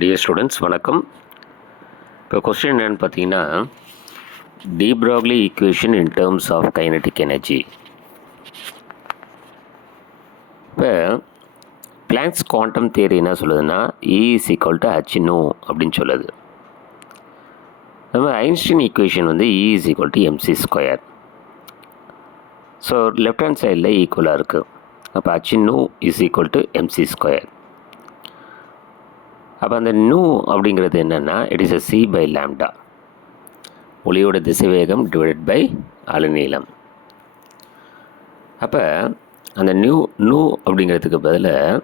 Dear students வணக்கம். இப்போ question என்னென்னு பார்த்தீங்கன்னா, de Broglie equation in terms of kinetic energy. இப்போ பிளாங்க்ஸ் குவாண்டம் தியரி என்ன சொல்லுதுன்னா, E is equal to h nu அப்படின்னு சொல்லுது. நம்ம ஐன்ஸ்டீன் ஈக்குவேஷன் வந்து E is equal to mc square. So left hand சைடில் ஈக்குவலாக இருக்குது. அப்போ h nu is equal to mc square. அப்போ அந்த நூ அப்படிங்கிறது என்னென்னா, it is a c by lambda. ஒளியோட திசைவேகம் டிவைடட் பை அலைநீளம். அப்போ அந்த நூ அப்படிங்கிறதுக்கு பதிலாக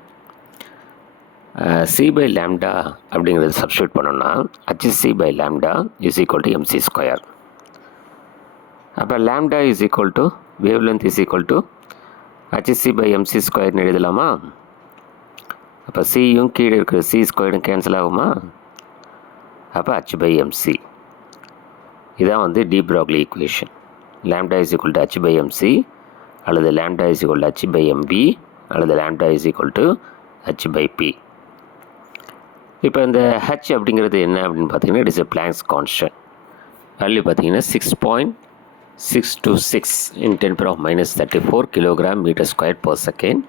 c by lambda அப்படிங்கிறது சப்ஸ்டியூட் பண்ணோம்னா hc by lambda is equal to mc square. அப்போ lambda is equal to wave length is equal to hc by mc ஸ்கொயர்னு எழுதலாமா? அப்போ சியும் கீழே இருக்கிற சி ஸ்கொயர்டும் கேன்சல் ஆகுமா? அப்போ h by mc. இதான் வந்து de Broglie equation. Lambda is equal to h by mc, அல்லது lambda is equal to h by mv, அல்லது lambda is equal to h by p. இப்போ இந்த h அப்படிங்கிறது என்ன அப்படின்னு பார்த்தீங்கன்னா, it is a Planck's constant. Value பார்த்தீங்கன்னா 6.626 in 10⁻⁻34 kilogram metre square per second.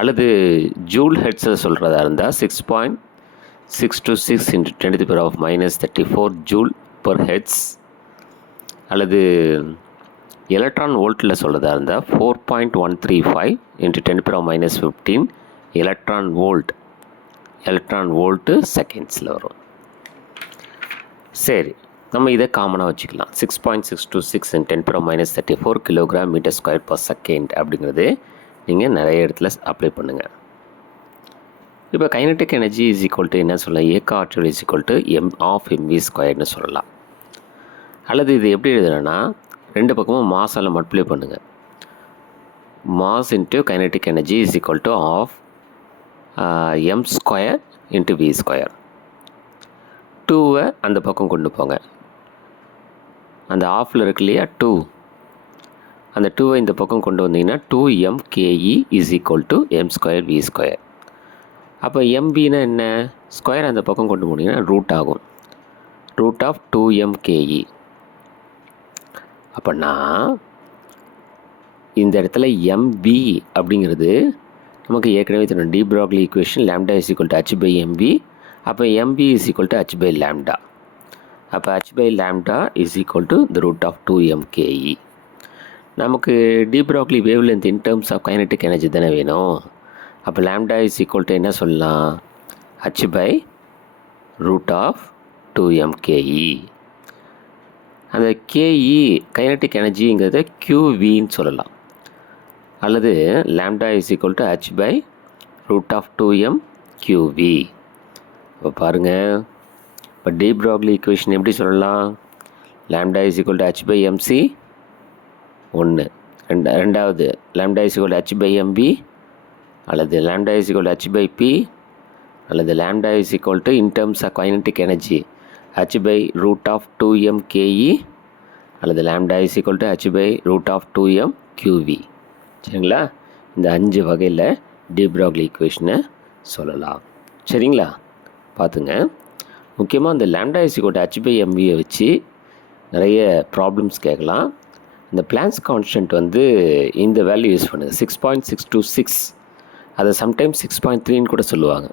அல்லது ஜூல் ஹெட்ஸில் சொல்கிறதா இருந்தால் 6.626 into 10⁻⁻34 ஜூல் பர் ஹெட்ஸ். அல்லது எலக்ட்ரான் வோல்ட்டில் சொல்கிறதா இருந்தால் 4.135 into 10⁻⁻15 எலக்ட்ரான் வோல்ட்டு செகண்ட்ஸில் வரும். சரி, நம்ம இதை காமனாக வச்சுக்கலாம். 6.626 in 10⁻⁻34 kilogram metre square per second அப்படிங்கிறது நீங்கள் நிறைய இடத்துல அப்ளை பண்ணுங்கள். இப்போ kinetic energy is equal to என்ன சொல்லலாம், இயக்க ஆற்றல் இஸ் ஈக்குவல் டு mv ஸ்கொயர்னு சொல்லலாம். அல்லது இது எப்படி எழுதுனா, ரெண்டு பக்கமும் மாஸால் மல்டிப்ளை பண்ணுங்கள். Mass into kinetic energy is equal to half m square into v square. 2வை அந்த பக்கம் கொண்டு போங்க. அந்த ஆஃபில் இருக்கு இல்லையா 2, அந்த 2வை இந்த பக்கம் கொண்டு வந்தீங்கன்னா 2mke is equal to m square v square. அப்போ mvனா என்ன, ஸ்கொயர் அந்த பக்கம் கொண்டு போனீங்கன்னா ரூட் ஆகும். Root of 2mke. அப்போனா இந்த இடத்துல mv அப்படிங்கிறது நமக்கு ஏற்கனவே தெரியும், de Broglie equation lambda is equal to h by mv. அப்போ mv is equal to h by lambda. அப்போ h by lambda is equal to the root of 2mke. நமக்கு de Broglie wavelength in terms of kinetic energy தானே வேணும். அப்போ lambda is equal to என்ன சொல்லலாம், h by root of 2mke. அந்த ke kinetic எனர்ஜிங்கிறத qvன்னு சொல்லலாம். அல்லது lambda is equal to h by root of 2mqv. இப்போ பாருங்கள், இப்போ டி ப்ராக்லி ஈக்குவேஷன் எப்படி சொல்லலாம், lambda is equal to h by mc ஒன்று. ரெண்டாவது lambda is equal to h by mv, அல்லது lambda is equal to h by p, அல்லது lambda is equal to in terms of kinetic energy h by root of 2mke, அல்லது lambda is equal to h by root of 2mqv. சரிங்களா? இந்த 5 வகையில் D ப்ராக்லி ஈக்குவேஷனை சொல்லலாம். சரிங்களா? பார்த்துங்க. முக்கியமாக இந்த lambda is equal to h by mvயை வச்சு நிறைய ப்ராப்ளம்ஸ் கேட்கலாம். இந்த பிளாங்க்ஸ் கான்ஸ்டன்ட் வந்து இந்த வேல்யூ யூஸ் பண்ணுங்கள், 6.626. அதை சம்டைம்ஸ் 6.3ன்னு கூட சொல்லுவாங்க.